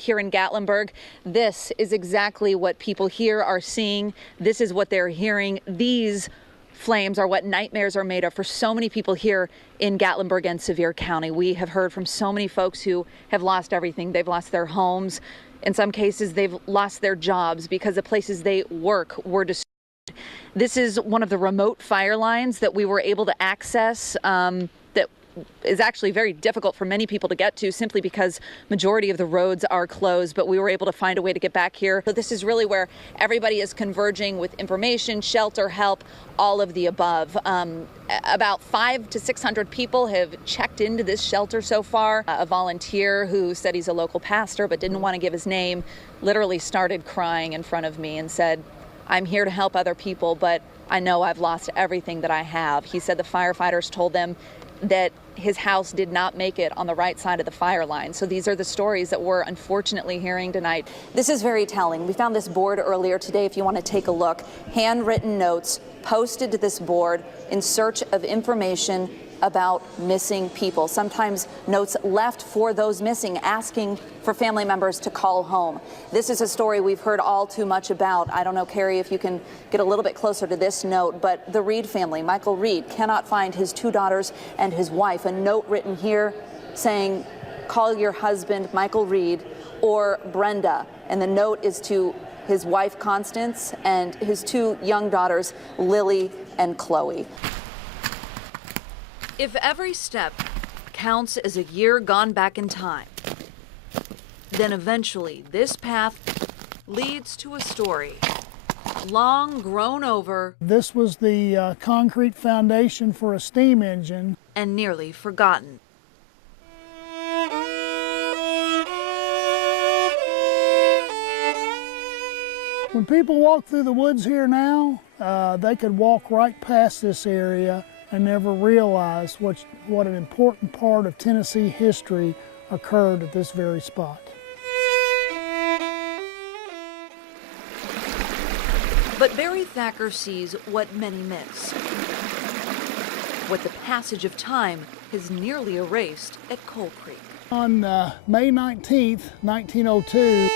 Here in Gatlinburg, this is exactly what people here are seeing. This is what they're hearing. These flames are what nightmares are made of for so many people here in Gatlinburg and Sevier County. We have heard from so many folks who have lost everything. They've lost their homes. In some cases, they've lost their jobs because the places they work were destroyed. This is one of the remote fire lines that we were able to access that is actually very difficult for many people to get to simply because majority of the roads are closed, but we were able to find a way to get back here. So this is really where everybody is converging with information, shelter, help, all of the above. About 500 to 600 people have checked into this shelter so far. A volunteer who said he's a local pastor but didn't want to give his name literally started crying in front of me and said, "I'm here to help other people, but I know I've lost everything that I have." He said the firefighters told them that his house did not make it on the right side of the fire line. So these are the stories that we're unfortunately hearing tonight. This is very telling. We found this board earlier today if you want to take a look. Handwritten notes posted to this board in search of information about missing people. Sometimes notes left for those missing, asking for family members to call home. This is a story we've heard all too much about. I don't know, Carrie, if you can get a little bit closer to this note, but the Reed family, Michael Reed, cannot find his 2 daughters and his wife. A note written here saying, "Call your husband, Michael Reed, or Brenda." And the note is to his wife, Constance, and his 2 young daughters, Lily and Chloe. If every step counts as a year gone back in time, then eventually this path leads to a story long grown over. This was the concrete foundation for a steam engine. And nearly forgotten. When people walk through the woods here now, they could walk right past this area and never realize what an important part of Tennessee history occurred at this very spot. But Barry Thacker sees what many miss. What the passage of time has nearly erased at Coal Creek. On May 19th, 1902,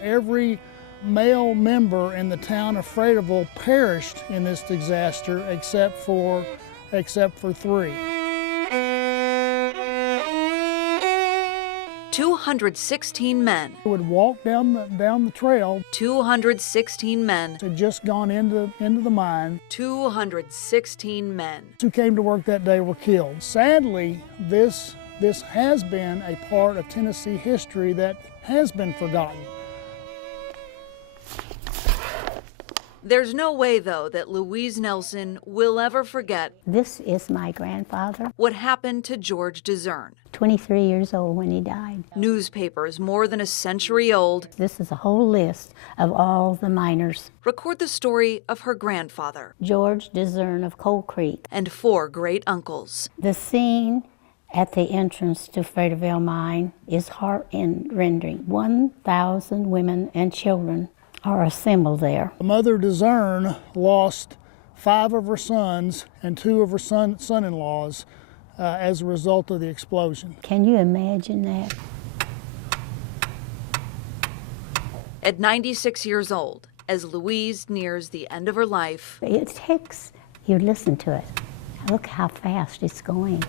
every male member in the town of Fredericksburg perished in this disaster except for 3. 216 men. Would walk down the trail. 216 men. Had just gone into the mine. 216 men. Who came to work that day were killed. Sadly, this has been a part of Tennessee history that has been forgotten. There's no way, though, that Louise Nelson will ever forget. This is my grandfather. What happened to George DeZern. 23 years old when he died. Newspapers more than a century old. This is a whole list of all the miners. Record the story of her grandfather. George DeZern of Coal Creek. And 4 great uncles. The scene at the entrance to Fredericksburg Mine is heart-rending. 1,000 women and children are assembled there. Mother DeZern lost 5 of her sons and 2 of her son-in-laws as a result of the explosion. Can you imagine that? At 96 years old, as Louise nears the end of her life, It takes, you listen to it. Look how fast it's going.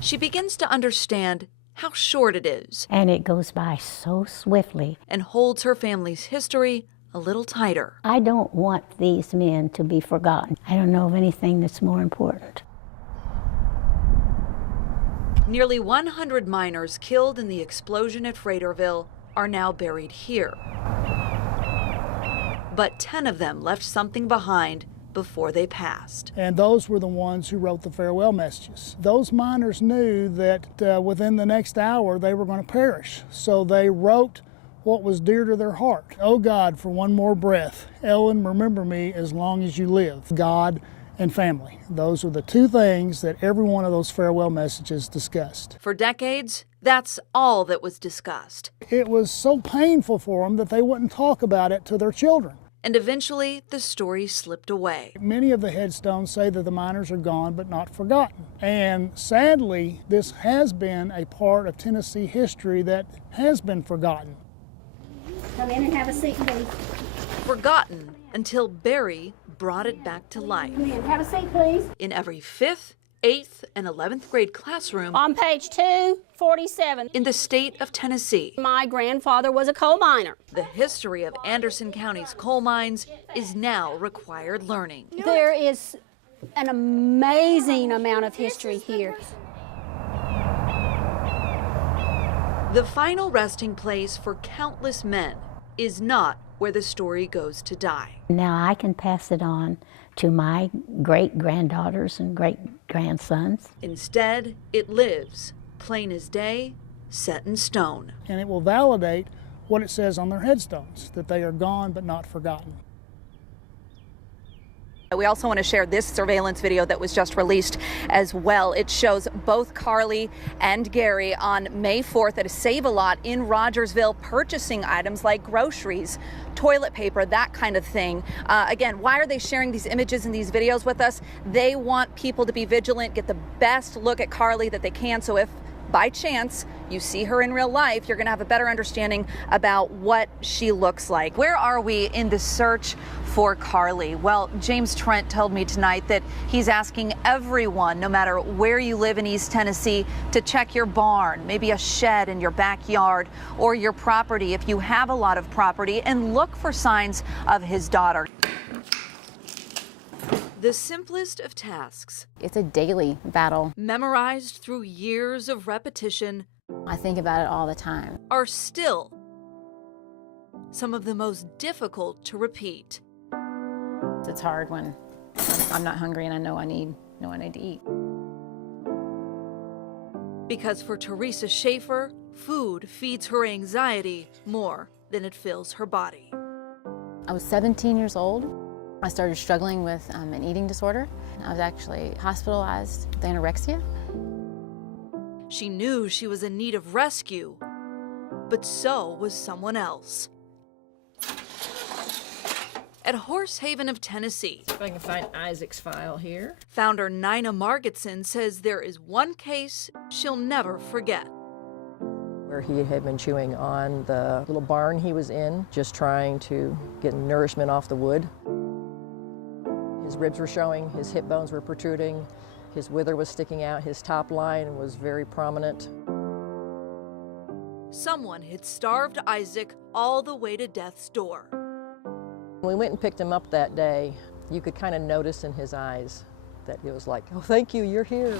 She begins to understand how short it is. And it goes by so swiftly. And holds her family's history a little tighter. I don't want these men to be forgotten. I don't know of anything that's more important. Nearly 100 miners killed in the explosion at Fredericksburg are now buried here. But 10 of them left something behind before they passed. And those were the ones who wrote the farewell messages. Those miners knew that within the next hour they were going to perish. So they wrote what was dear to their heart. Oh God, for one more breath. Ellen, remember me as long as you live. God and family. Those are the 2 things that every one of those farewell messages discussed. For decades, that's all that was discussed. It was so painful for them that they wouldn't talk about it to their children. and eventually the story slipped away. Many of the headstones say that the miners are gone but not forgotten. And sadly, this has been a part of Tennessee history that has been forgotten. Come in and have a seat, please. Forgotten until Barry brought it back to life. Come in, have a seat, please. In every 5th, 8th, and 11th grade classroom On page 247, in the state of Tennessee. my grandfather was a coal miner. The history of Anderson County's coal mines is now required learning. There is an amazing amount of history here. The final resting place for countless men is not where the story goes to die. Now I can pass it on to my great-granddaughters and great-grandsons. Instead, it lives, plain as day, set in stone. And it will validate what it says on their headstones, that they are gone but not forgotten. We also want to share this surveillance video that was just released as well. It shows both Carly and Gary on May 4th at a Save-A-Lot in Rogersville purchasing items like groceries, toilet paper, that kind of thing. Again, why are they sharing these images and these videos with us? They want people to be vigilant, get the best look at Carly that they can, so if by chance you see her in real life, you're going to have a better understanding about what she looks like. Where are we in the search for Carly? Well, James Trent told me tonight that he's asking everyone, no matter where you live in East Tennessee, to check your barn, maybe a shed in your backyard, or your property if you have a lot of property, and look for signs of his daughter. The simplest of tasks. It's a daily battle. Memorized through years of repetition. I think about it all the time. Are still some of the most difficult to repeat. It's hard when I'm not hungry and I know I need to eat. Because for Teresa Schaefer, food feeds her anxiety more than it fills her body. I was 17 years old. I started struggling with an eating disorder. I was actually hospitalized with anorexia. She knew she was in need of rescue, but so was someone else. At Horse Haven of Tennessee, If I can find Isaac's file here. founder Nina Margetson says there is one case she'll never forget. Where he had been chewing on the little barn he was in, just trying to get nourishment off the wood. His ribs were showing, his hip bones were protruding, his wither was sticking out, his top line was very prominent. Someone had starved Isaac all the way to death's door. When we went and picked him up that day, you could kind of notice in his eyes that he was like, oh, thank you, you're here.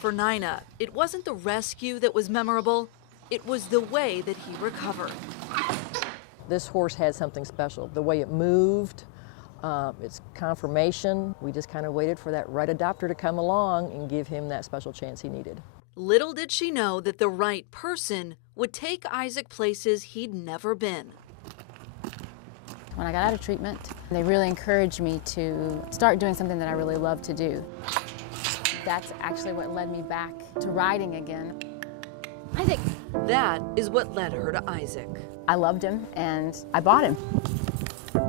For Nina, it wasn't the rescue that was memorable, it was the way that he recovered. This horse had something special. The way it moved, its conformation, we just kind of waited for that right adopter to come along and give him that special chance he needed. Little did she know that the right person would take Isaac places he'd never been. When I got out of treatment, they really encouraged me to start doing something that I really love to do. That's actually what led me back to riding again. Isaac. That is what led her to Isaac. I loved him and I bought him.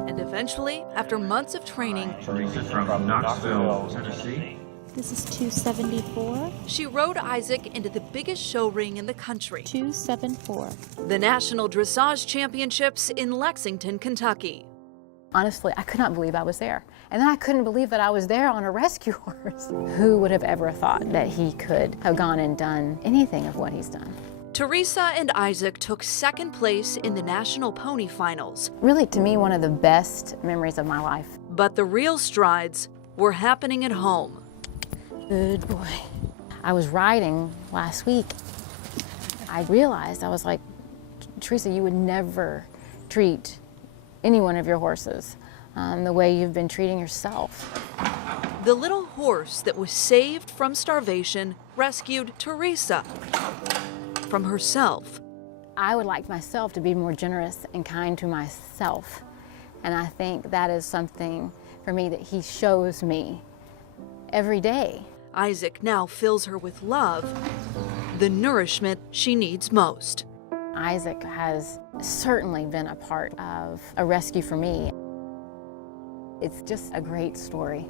And eventually, after months of training, Teresa from Knoxville, Tennessee. This is 274. she rode Isaac into the biggest show ring in the country, 274. the National Dressage Championships in Lexington, Kentucky. Honestly, I could not believe I was there. And then I couldn't believe that I was there on a rescue horse. Who would have ever thought that he could have gone and done anything of what he's done? Teresa and Isaac took second place in the National Pony Finals. Really, to me, one of the best memories of my life. But the real strides were happening at home. Good boy. I was riding last week. I realized, I was like, Teresa, you would never treat any one of your horses the way you've been treating yourself. The little horse that was saved from starvation rescued Teresa from herself. I would like myself to be more generous and kind to myself. And I think that is something for me that he shows me every day. Isaac now fills her with love, the nourishment she needs most. Isaac has certainly been a part of a rescue for me. It's just a great story.